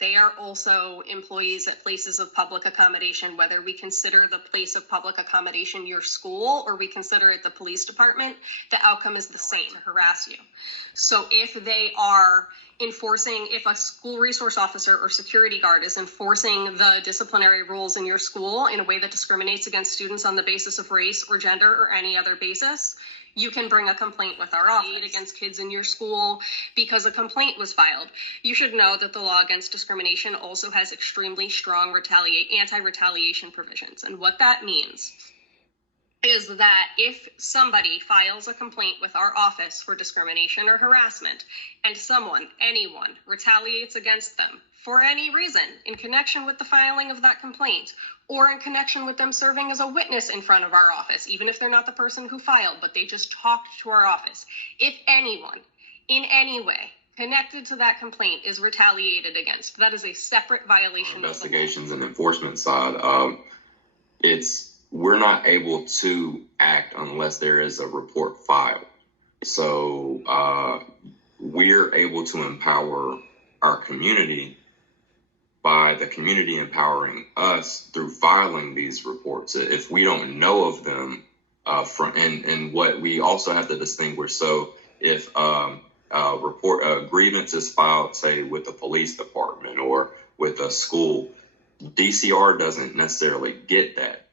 They are also employees at places of public accommodation, whether we consider the place of public accommodation your school or we consider it the police department, the outcome is the same, to harass you. So if they are enforcing, if a school resource officer or security guard is enforcing the disciplinary rules in your school in a way that discriminates against students on the basis of race or gender or any other basis, you can bring a complaint with our office against kids in your school because a complaint was filed. You should know that the law against discrimination also has extremely strong anti-retaliation provisions. And what that means is that if somebody files a complaint with our office for discrimination or harassment, and anyone, retaliates against them for any reason in connection with the filing of that complaint, or in connection with them serving as a witness in front of our office, even if they're not the person who filed, but they just talked to our office, if anyone in any way connected to that complaint is retaliated against, that is a separate violation. Investigations and enforcement side, we're not able to act unless there is a report filed. So we're able to empower our community by the community empowering us through filing these reports. If we don't know of them, and what we also have to distinguish. So if a grievance is filed, say with the police department or with a school, DCR doesn't necessarily get that.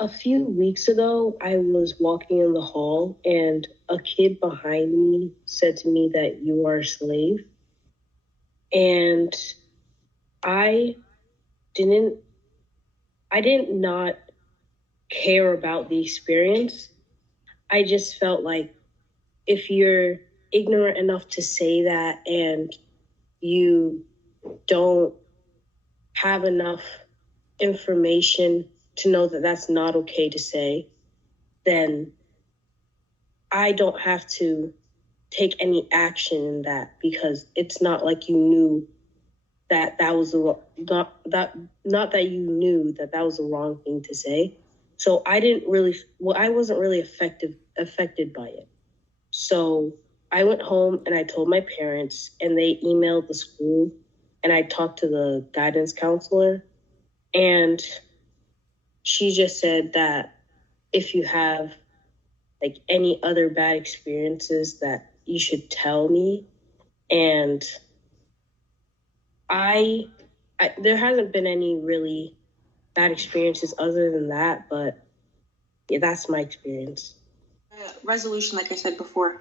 A few weeks ago, I was walking in the hall and a kid behind me said to me that you are a slave. And I didn't not care about the experience. I just felt like if you're ignorant enough to say that and you don't have enough information to know that that's not okay to say, then I don't have to take any action in that, because it's not like you knew that was not that you knew that was the wrong thing to say. So I wasn't really affected by it. So I went home and I told my parents, and they emailed the school, and I talked to the guidance counselor, and she just said that if you have like any other bad experiences that you should tell me. And there hasn't been any really bad experiences other than that, but yeah, that's my experience. Resolution, like I said before,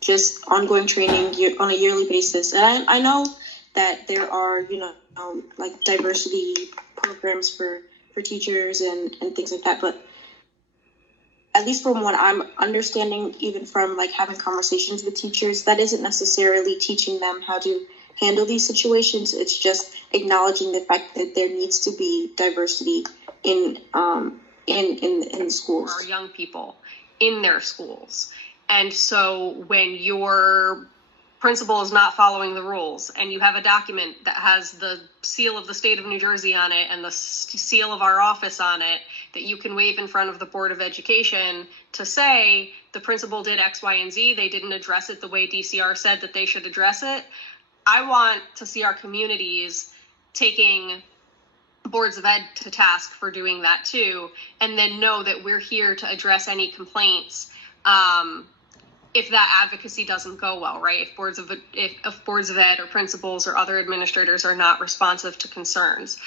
just ongoing training on a yearly basis. And I know that there are, like diversity programs for teachers and things like that. But at least from what I'm understanding, even from like having conversations with teachers, that isn't necessarily teaching them how to handle these situations. It's just acknowledging the fact that there needs to be diversity in schools. Our young people in their schools. And so when your principal is not following the rules and you have a document that has the seal of the state of New Jersey on it and the seal of our office on it that you can wave in front of the Board of Education to say the principal did X, Y, and Z, they didn't address it the way DCR said that they should address it. I want to see our communities taking boards of ed to task for doing that too, and then know that we're here to address any complaints if that advocacy doesn't go well, right? If boards of ed or principals or other administrators are not responsive to concerns.